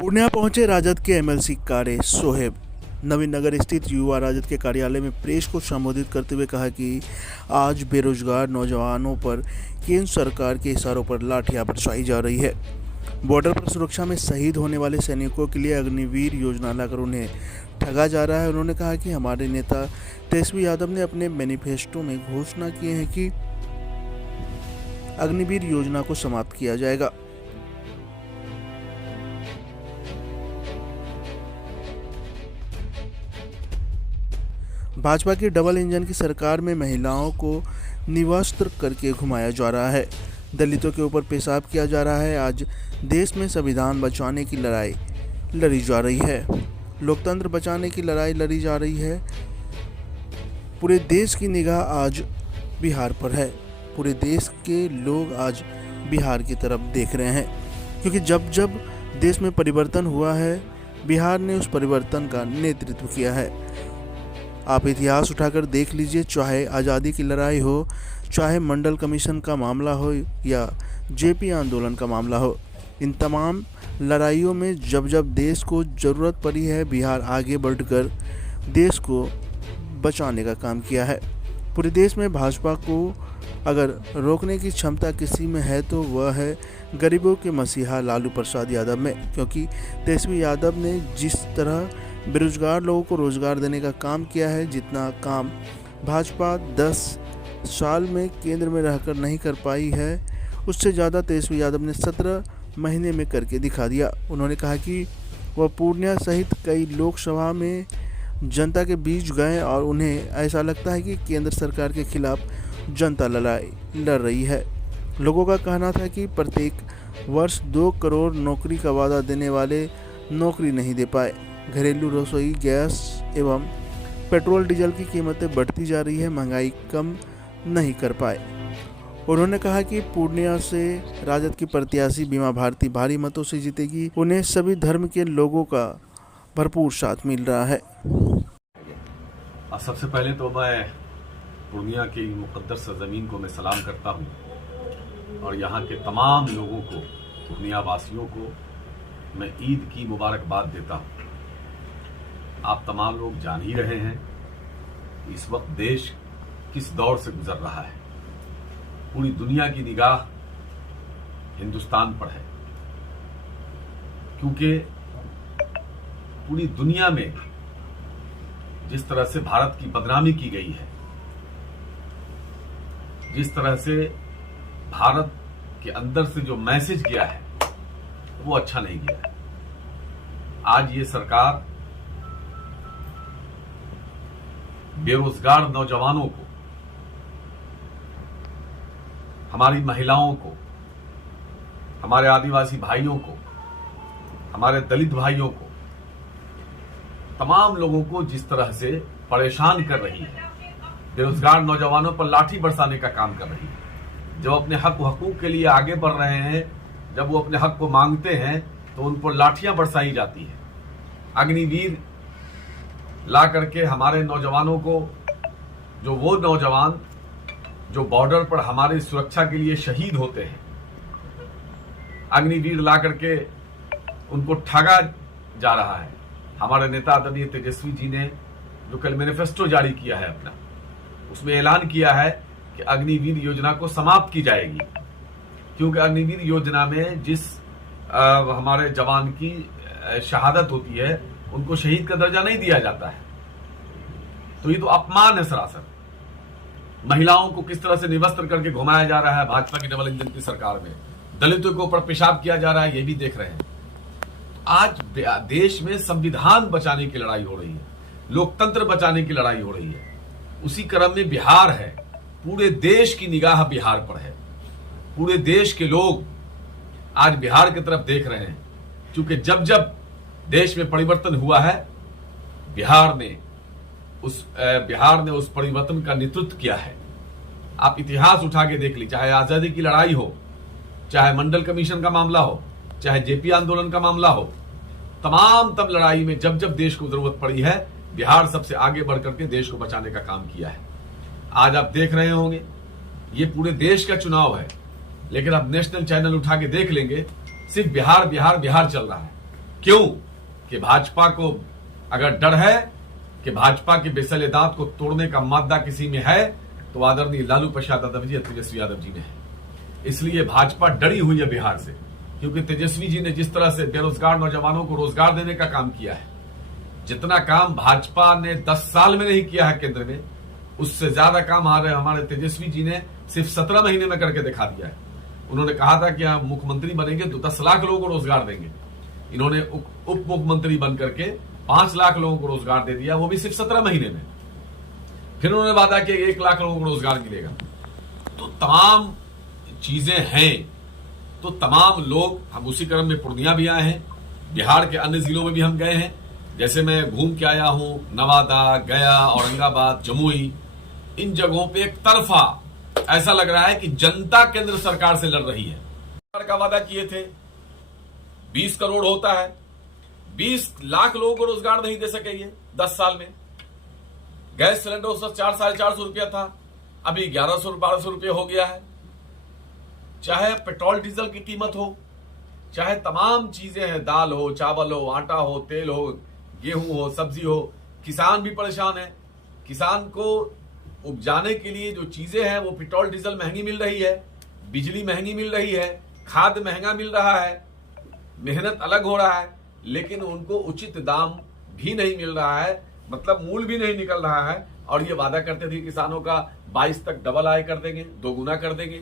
पूर्णिया पहुंचे राजद के एमएलसी कारे सोहेब। नवीन नगर स्थित युवा राजद के कार्यालय में प्रेस को संबोधित करते हुए कहा कि आज बेरोजगार नौजवानों पर केंद्र सरकार के इशारों पर लाठियां बरसाई जा रही है। बॉर्डर पर सुरक्षा में शहीद होने वाले सैनिकों के लिए अग्निवीर योजना लाकर उन्हें ठगा जा रहा है। उन्होंने कहा कि हमारे नेता तेजस्वी यादव ने अपने मैनिफेस्टो में घोषणा की है कि अग्निवीर योजना को समाप्त किया जाएगा। भाजपा की डबल इंजन की सरकार में महिलाओं को निवस्त्र करके घुमाया जा रहा है, दलितों के ऊपर पेशाब किया जा रहा है। आज देश में संविधान बचाने की लड़ाई लड़ी जा रही है, लोकतंत्र बचाने की लड़ाई लड़ी जा रही है। पूरे देश की निगाह आज बिहार पर है। पूरे देश के लोग आज बिहार की तरफ देख रहे हैं, क्योंकि जब जब देश में परिवर्तन हुआ है, बिहार ने उस परिवर्तन का नेतृत्व किया है। आप इतिहास उठाकर देख लीजिए, चाहे आज़ादी की लड़ाई हो, चाहे मंडल कमीशन का मामला हो या जेपी आंदोलन का मामला हो, इन तमाम लड़ाइयों में जब जब देश को ज़रूरत पड़ी है, बिहार आगे बढ़कर देश को बचाने का काम किया है। पूरे देश में भाजपा को अगर रोकने की क्षमता किसी में है तो वह है गरीबों के मसीहा लालू प्रसाद यादव में, क्योंकि तेजस्वी यादव ने जिस तरह बेरोजगार लोगों को रोजगार देने का काम किया है, जितना काम भाजपा 10 साल में केंद्र में रहकर नहीं कर पाई है, उससे ज़्यादा तेजस्वी यादव ने 17 महीने में करके दिखा दिया। उन्होंने कहा कि वह पूर्णिया सहित कई लोकसभा में जनता के बीच गए और उन्हें ऐसा लगता है कि केंद्र सरकार के खिलाफ जनता लड़ाई लड़ रही है। लोगों का कहना था कि प्रत्येक वर्ष 2 करोड़ नौकरी का वादा देने वाले नौकरी नहीं दे पाए। घरेलू रसोई गैस एवं पेट्रोल डीजल की कीमतें बढ़ती जा रही है, महंगाई कम नहीं कर पाए। उन्होंने कहा कि पूर्णिया से राजद की प्रत्याशी बीमा भारती भारी मतों से जीतेगी। उन्हें सभी धर्म के लोगों का भरपूर साथ मिल रहा है। सबसे पहले तो मैं पूर्णिया की मुक़द्दस ज़मीन को मैं सलाम करता हूँ और यहाँ के तमाम लोगों को, पूर्णिया वासियों को मैं ईद की मुबारकबाद देता हूँ। आप तमाम लोग जान ही रहे हैं इस वक्त देश किस दौर से गुजर रहा है। पूरी दुनिया की निगाह हिंदुस्तान पर है, क्योंकि पूरी दुनिया में जिस तरह से भारत की बदनामी की गई है, जिस तरह से भारत के अंदर से जो मैसेज गया है वो अच्छा नहीं गया है। आज ये सरकार बेरोजगार नौजवानों को, हमारी महिलाओं को, हमारे आदिवासी भाइयों को, हमारे दलित भाइयों को, तमाम लोगों को जिस तरह से परेशान कर रही है, बेरोजगार नौजवानों पर लाठी बरसाने का काम कर रही है। जब अपने हक हकूक के लिए आगे बढ़ रहे हैं, जब वो अपने हक को मांगते हैं तो उन पर लाठियां बरसाई जाती है। अग्निवीर ला करके हमारे नौजवानों को, जो वो नौजवान जो बॉर्डर पर हमारी सुरक्षा के लिए शहीद होते हैं, अग्निवीर ला करके उनको ठगा जा रहा है। हमारे नेता आदरणीय तेजस्वी जी ने जो कल मैनिफेस्टो जारी किया है अपना, उसमें ऐलान किया है कि अग्निवीर योजना को समाप्त की जाएगी, क्योंकि अग्निवीर योजना में जिस हमारे जवान की शहादत होती है उनको शहीद का दर्जा नहीं दिया जाता है। तो ये तो अपमान है सरासर। महिलाओं को किस तरह से निवस्त्र करके घुमाया जा रहा है भाजपा की डबल इंजन की सरकार में, दलितों के ऊपर पेशाब किया जा रहा है, ये भी देख रहे हैं। आज देश में संविधान बचाने की लड़ाई हो रही है, लोकतंत्र बचाने की लड़ाई हो रही है। उसी क्रम में बिहार है, पूरे देश की निगाह बिहार पर है। पूरे देश के लोग आज बिहार की तरफ देख रहे हैं, क्योंकि जब जब देश में परिवर्तन हुआ है, बिहार ने उस परिवर्तन का नेतृत्व किया है। आप इतिहास उठा के देख लीजिए, चाहे आजादी की लड़ाई हो, चाहे मंडल कमीशन का मामला हो, चाहे जेपी आंदोलन का मामला हो, तमाम तब लड़ाई में जब जब देश को जरूरत पड़ी है, बिहार सबसे आगे बढ़ करके देश को बचाने का काम किया है। आज आप देख रहे होंगे ये पूरे देश का चुनाव है, लेकिन आप नेशनल चैनल उठा के देख लेंगे, सिर्फ बिहार बिहार बिहार चल रहा है। क्यों? कि भाजपा को अगर डर है कि भाजपा के बेसले दांत को तोड़ने का मादा किसी में है तो आदरणीय लालू प्रसाद यादव जी, तेजस्वी यादव जी ने है। इसलिए भाजपा डरी हुई है बिहार से, क्योंकि तेजस्वी जी ने जिस तरह से बेरोजगार नौजवानों को रोजगार देने का काम किया है, जितना काम भाजपा ने 10 साल में नहीं किया है केंद्र में, उससे ज्यादा काम हमारे तेजस्वी जी ने सिर्फ 17 महीने में करके दिखा दिया है। उन्होंने कहा था कि हम मुख्यमंत्री बनेंगे तो 10 लाख लोगों को रोजगार देंगे। इन्होंने उप मुख्यमंत्री बन करके 5 लाख लोगों को रोजगार दे दिया, वो भी सिर्फ 17 महीने में। फिर उन्होंने वादा किया 1 लाख लोगों को रोजगार मिलेगा। तो तमाम चीजें हैं, तो तमाम लोग, हम उसी क्रम में पूर्णिया भी आए हैं, बिहार के अन्य जिलों में भी हम गए हैं। जैसे मैं घूम के आया हूं नवादा, गया, औरंगाबाद, जमुई, इन जगहों पे एक तरफा ऐसा लग रहा है कि जनता केंद्र सरकार से लड़ रही है। सरकार का वादा किए थे 20 करोड़ होता है, 20 लाख लोगों को रोजगार नहीं दे सके ये 10 साल में। गैस सिलेंडर उस 400-450 रुपया था, अभी 1100-1200 रुपये हो गया है। चाहे पेट्रोल डीजल की कीमत हो, चाहे तमाम चीजें हैं, दाल हो, चावल हो, आटा हो, तेल हो, गेहूं हो, सब्जी हो, किसान भी परेशान है। किसान को उपजाने के लिए जो चीजें हैं वो पेट्रोल डीजल महंगी मिल रही है, बिजली महंगी मिल रही है, खाद महंगा मिल रहा है, मेहनत अलग हो रहा है, लेकिन उनको उचित दाम भी नहीं मिल रहा है, मतलब मूल भी नहीं निकल रहा है। और ये वादा करते थे किसानों का 22 तक डबल आय कर देंगे, 2 गुना कर देंगे,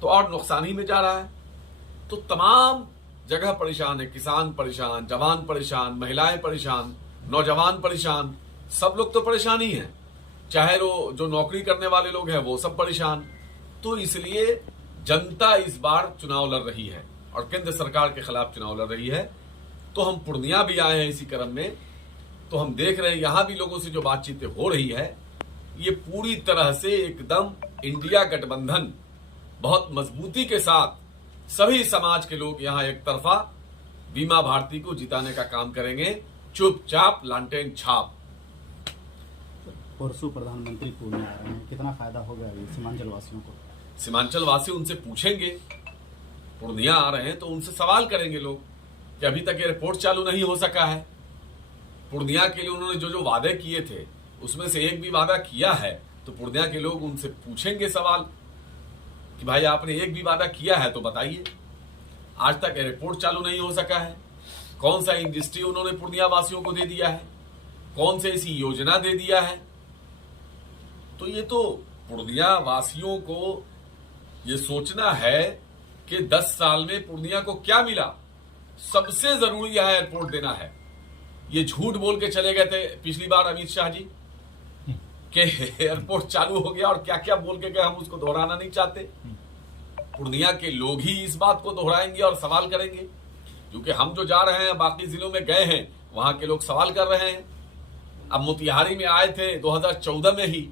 तो और नुकसान ही में जा रहा है। तो तमाम जगह परेशान है, किसान परेशान, जवान परेशान, महिलाएं परेशान, नौजवान परेशान, सब लोग तो परेशान ही हैं। चाहे वो जो नौकरी करने वाले लोग हैं वो सब परेशान। तो इसलिए जनता इस बार चुनाव लड़ रही है और केंद्र सरकार के खिलाफ चुनाव लड़ रही है। तो हम पूर्णिया भी आए हैं इसी क्रम में, तो हम देख रहे हैं यहां भी लोगों से जो बातचीतें हो रही है, ये पूरी तरह से एकदम इंडिया गठबंधन बहुत मजबूती के साथ सभी समाज के लोग यहां एक तरफा बीमा भारती को जिताने का काम करेंगे, चुपचाप लालटेन छाप। परसों प्रधानमंत्री पूर्णिया आ रहे हैं, कितना फायदा होगा ये सीमांचल वासियों को? सीमांचल वासी उनसे पूछेंगे, पूर्णिया आ रहे हैं तो उनसे सवाल करेंगे लोग कि अभी तक ये रिपोर्ट चालू नहीं हो सका है। पूर्णिया के लिए उन्होंने जो जो वादे किए थे उसमें से एक भी वादा किया है, तो पूर्णिया के लोग उनसे पूछेंगे सवाल कि भाई आपने एक भी वादा किया है तो बताइए। आज तक रिपोर्ट चालू नहीं हो सका है, कौन सा इंडस्ट्री उन्होंने पूर्णिया वासियों को दे दिया है, कौन से ऐसी योजना दे दिया है। तो ये तो पूर्णिया वासियों को ये सोचना है कि 10 साल में पूर्णिया को क्या मिला। सबसे जरूरी यह एयरपोर्ट देना है। ये झूठ बोल के चले गए थे पिछली बार अमित शाह जी कि एयरपोर्ट चालू हो गया, और क्या क्या बोल के गए हम उसको दोहराना नहीं चाहते। पूर्णिया के लोग ही इस बात को दोहराएंगे और सवाल करेंगे, क्योंकि हम जो जा रहे हैं बाकी जिलों में गए हैं, वहां के लोग सवाल कर रहे हैं। अब मोतिहारी में आए थे 2014 में ही,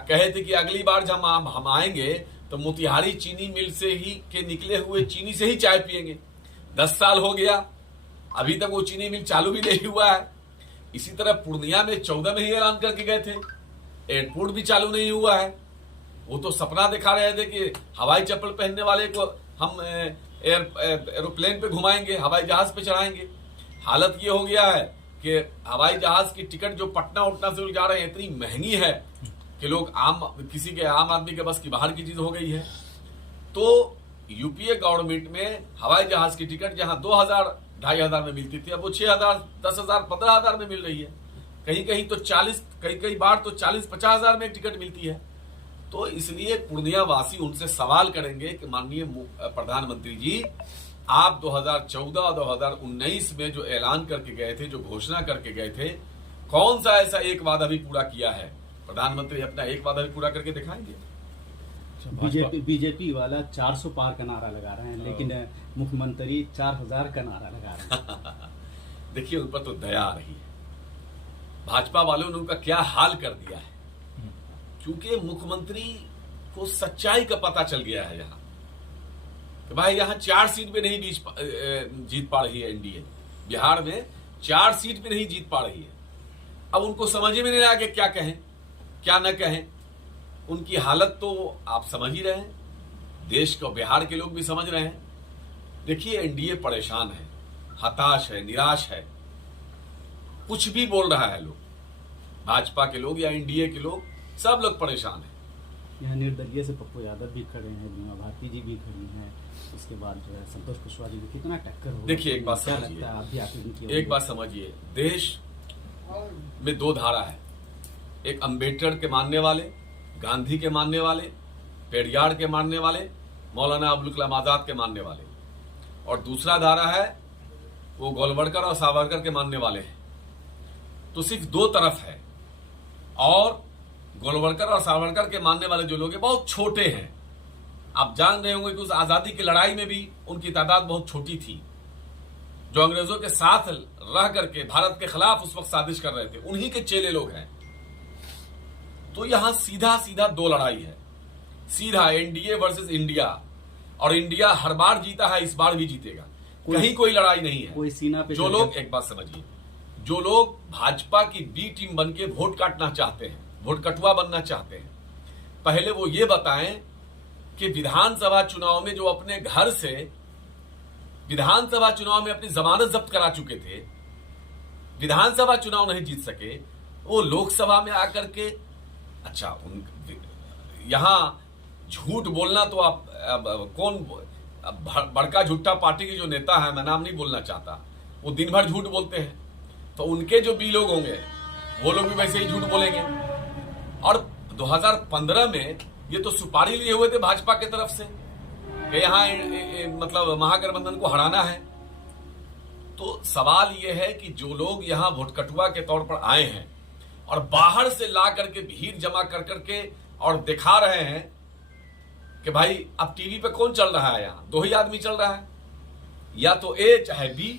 कहे थे कि अगली बार जब हम आएंगे तो मोतिहारी चीनी मिल से ही के निकले हुए चीनी से ही चाय पिएंगे। 10 साल हो गया, अभी तक वो चीनी मिल चालू भी नहीं हुआ है। इसी तरह पूर्णिया में 14 में ही ऐलान करके गए थे, एयरपोर्ट भी चालू नहीं हुआ है। वो तो सपना दिखा रहे थे कि हवाई चप्पल पहनने वाले को हम एरोप्लेन पे घुमाएंगे, हवाई जहाज पे चढ़ाएंगे। हालत ये हो गया है कि हवाई जहाज की टिकट जो पटना उटना से जा रहे हैं इतनी महंगी है कि लोग किसी के आम आदमी के बस की बाहर की चीज हो गई है। तो यूपीए गवर्नमेंट में हवाई जहाज की टिकट जहां 2000-2500 में मिलती थी, अब वो 6000, 10,000, 15,000 में मिल रही है। कहीं कहीं तो 40, कई बार तो 40-50 हजार में टिकट मिलती है। तो इसलिए पूर्णिया वासी उनसे सवाल करेंगे कि माननीय प्रधानमंत्री जी, आप 2014 और 2019 में जो ऐलान करके गए थे, जो घोषणा करके गए थे, कौन सा ऐसा एक वादा भी पूरा किया है? प्रधानमंत्री अपना एक वादा भी पूरा करके दिखाएंगे। बीजेपी वाला 400 पार का नारा लगा रहे हैं, लेकिन मुख्यमंत्री 4000 का नारा लगा रहे हैं। देखिए, उन पर तो दया आ रही है। भाजपा वालों ने उनका क्या हाल कर दिया है, क्योंकि मुख्यमंत्री को सच्चाई का पता चल गया है यहाँ कि भाई यहाँ 4 सीट पे नहीं जीत पा रही है एनडीए। बिहार में 4 सीट पे नहीं जीत पा रही है। अब उनको समझ में नहीं आ कि क्या कहें क्या न कहें। उनकी हालत तो आप समझ ही रहे हैं, देश को, बिहार के लोग भी समझ रहे हैं। देखिए, एनडीए परेशान है, हताश है, निराश है, कुछ भी बोल रहा है लोग, भाजपा के लोग या एनडीए के लोग, सब लोग परेशान हैं। यहाँ निर्दलीय से पप्पू यादव भी खड़े हैं, बीमा भारती जी भी खड़ी हैं, उसके बाद जो है संतोष कुशवाहा जी भी, कितना टक्कर होगा? देखिए एक बात क्या समझिए, लगता है आप भी आकलन किए एक होंगे? बात समझिए, देश में दो धारा है, एक अंबेडकर के मानने वाले, गांधी के मानने वाले, पेरियार के मानने वाले, मौलाना अबुल कलाम आजाद के मानने वाले, और दूसरा धारा है वो गोलवलकर और सावरकर के मानने वाले हैं। तो सिर्फ दो तरफ है, और गोलवलकर और सावरकर के मानने वाले जो लोग हैं बहुत छोटे हैं। आप जान रहे होंगे कि उस आजादी की लड़ाई में भी उनकी तादाद बहुत छोटी थी। जो अंग्रेजों के साथ रह करके भारत के खिलाफ उस वक्त साजिश कर रहे थे, उन्हीं के चेले लोग हैं। तो यहां सीधा सीधा दो लड़ाई है, सीधा एनडीए वर्सेस इंडिया, और इंडिया हर बार जीता है, इस बार भी जीतेगा, कहीं कोई लड़ाई नहीं है। कोई सीना पे जो लोग, एक बात समझिए, जो लोग भाजपा की बी टीम बन के वोट काटना चाहते हैं, वोट कटुआ बनना चाहते हैं, पहले वो ये बताएं कि विधानसभा चुनाव में जो अपने घर से विधानसभा चुनाव में अपनी जमानत जब्त करा चुके थे, विधानसभा चुनाव नहीं जीत सके, वो लोकसभा में आकर के, अच्छा यहां झूठ बोलना तो आप कौन बड़का झूठा पार्टी के जो नेता है, मैं नाम नहीं बोलना चाहता, वो दिन भर झूठ बोलते हैं, तो उनके जो बी लोग होंगे वो लोग भी वैसे ही झूठ बोलेंगे। और 2015 में ये तो सुपारी लिए हुए थे भाजपा की तरफ से कि यहाँ मतलब महागठबंधन को हराना है। तो सवाल ये है कि जो लोग यहाँ वोटकटुआ के तौर पर आए हैं और बाहर से ला करके भीड़ जमा कर करके और दिखा रहे हैं कि भाई अब टीवी पे कौन चल रहा है, यहाँ दो ही आदमी चल रहा है, या तो ए चाहे बी,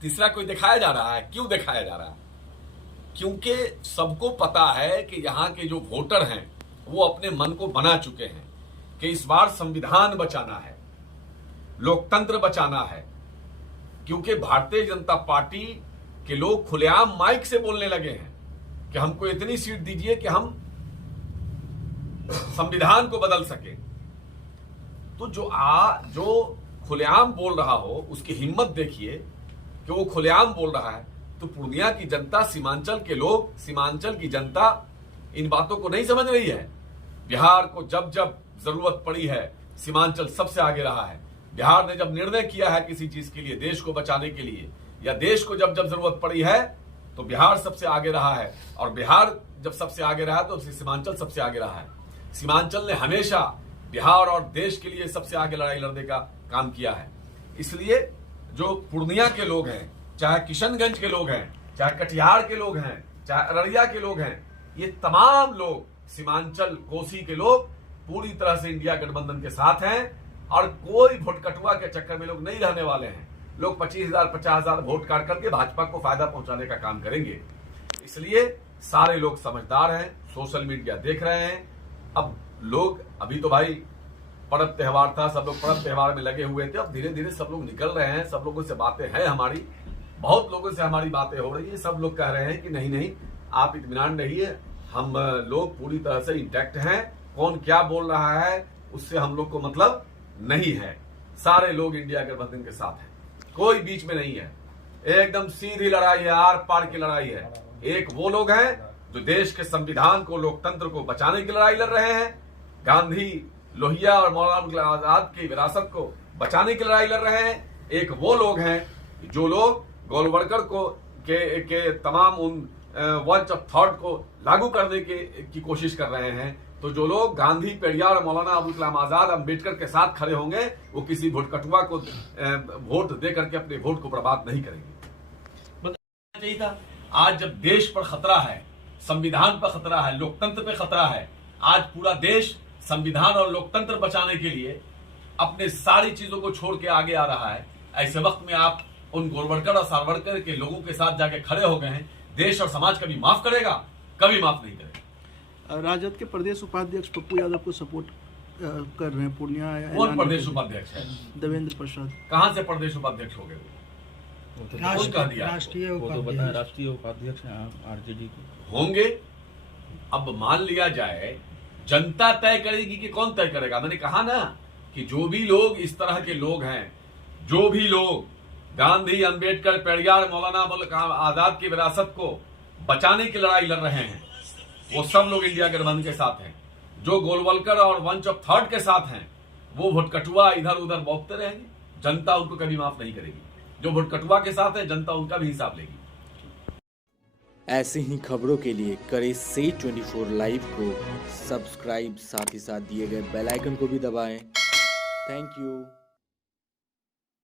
तीसरा कोई दिखाया जा रहा है। क्यों दिखाया जा रहा है? क्योंकि सबको पता है कि यहाँ के जो वोटर हैं वो अपने मन को बना चुके हैं कि इस बार संविधान बचाना है, लोकतंत्र बचाना है। क्योंकि भारतीय जनता पार्टी के लोग खुलेआम माइक से बोलने लगे हैं कि हमको इतनी सीट दीजिए कि हम संविधान को बदल सके। तो जो खुलेआम बोल रहा हो उसकी हिम्मत देखिए कि वो खुलेआम बोल रहा है। तो पूर्णिया की जनता, सीमांचल के लोग, सीमांचल की जनता इन बातों को नहीं समझ रही है। बिहार को जब जब जरूरत पड़ी है, सीमांचल सबसे आगे रहा है। बिहार ने जब निर्णय किया है किसी चीज के लिए, देश को बचाने के लिए, या देश को जब जब जरूरत पड़ी है, तो बिहार सबसे आगे रहा है। और बिहार जब सबसे आगे रहा तो सीमांचल सबसे आगे रहा है। सीमांचल ने हमेशा बिहार और देश के लिए सबसे आगे लड़ाई लड़ने का काम किया है। इसलिए जो पूर्णिया के लोग हैं, चाहे किशनगंज के लोग हैं, चाहे कटिहार के लोग हैं, चाहे अररिया के लोग हैं, ये तमाम लोग, सीमांचल कोसी के लोग पूरी तरह से इंडिया गठबंधन के साथ हैं। और कोई वोटकटुआ के चक्कर में लोग नहीं रहने वाले हैं। लोग 25,000 50,000 वोट काट करके भाजपा को फायदा पहुंचाने का काम करेंगे। इसलिए सारे लोग समझदार हैं, सोशल मीडिया देख रहे हैं। अब लोग, अभी तो भाई पर्व त्योहार था, सब लोग पर्व त्योहार में लगे हुए थे, अब धीरे धीरे सब लोग निकल रहे हैं। सब लोगों से बातें हैं हमारी, बहुत लोगों से हमारी बातें हो रही है। सब लोग कह रहे हैं कि नहीं नहीं, आप इत्मीनान रहिए, हम लोग पूरी तरह से इंटैक्ट हैं। कौन क्या बोल रहा है उससे हम लोग को मतलब नहीं है। सारे लोग इंडिया गठबंधन के साथ हैं, कोई बीच में नहीं है। एकदम सीधी लड़ाई है, आर पार की लड़ाई है। एक वो लोग हैं जो देश के संविधान को, लोकतंत्र को बचाने की लड़ाई लड़ रहे हैं, गांधी, लोहिया और मौलाना अबुल कलाम आजाद की विरासत को बचाने की लड़ाई लड़ रहे हैं। एक वो लोग हैं जो लोग गोलवलकर को के तमाम उन वर्ड्स ऑफ थॉट को लागू करने की कोशिश कर रहे हैं। तो जो लोग गांधी, पेरियार और मौलाना अबुल कलाम आजाद, अंबेडकर के साथ खड़े होंगे, वो किसी वोटकटुआ को वोट दे करके अपने वोट को बर्बाद नहीं करेंगे। बताना चाहिए था। आज जब देश पर खतरा है, संविधान पर खतरा है, लोकतंत्र पर खतरा है, आज पूरा देश संविधान और लोकतंत्र बचाने के लिए अपने सारी चीजों को छोड़ के आगे आ रहा है। ऐसे वक्त में आप उन गोलवलकर और सावरकर के लोगों के साथ जाके खड़े हो गए हैं। देश और समाज कभी माफ करेगा? कभी माफ नहीं करेगा। राजद के प्रदेश उपाध्यक्ष पप्पू यादव को सपोर्ट कर रहे हैं पूर्णिया। कौन प्रदेश उपाध्यक्ष है? देवेंद्र प्रसाद। कहां से प्रदेश उपाध्यक्ष हो गए? राष्ट्रीय उपाध्यक्ष आरजेडी के होंगे। अब मान लिया जाए, जनता तय करेगी कि कौन तय करेगा। मैंने कहा ना कि जो भी लोग इस तरह के लोग हैं, जो भी लोग गांधी, अंबेडकर, पेरियार, मौलाना अबुल कलाम आजाद की विरासत को बचाने की लड़ाई लड़ रहे हैं, वो सब लोग इंडिया गठबंधन के साथ हैं। जो गोलवलकर और वंश ऑफ थॉट के साथ हैं, वो भुटकटुआ इधर उधर बौखते रहेंगे, जनता उनको कभी माफ नहीं करेगी। जो भुटकटुआ के साथ है, जनता उनका भी हिसाब लेगी। ऐसे ही खबरों के लिए करें से 24 लाइव को सब्सक्राइब, साथ ही साथ दिए गए बेल आइकन को भी दबाएं। Thank you.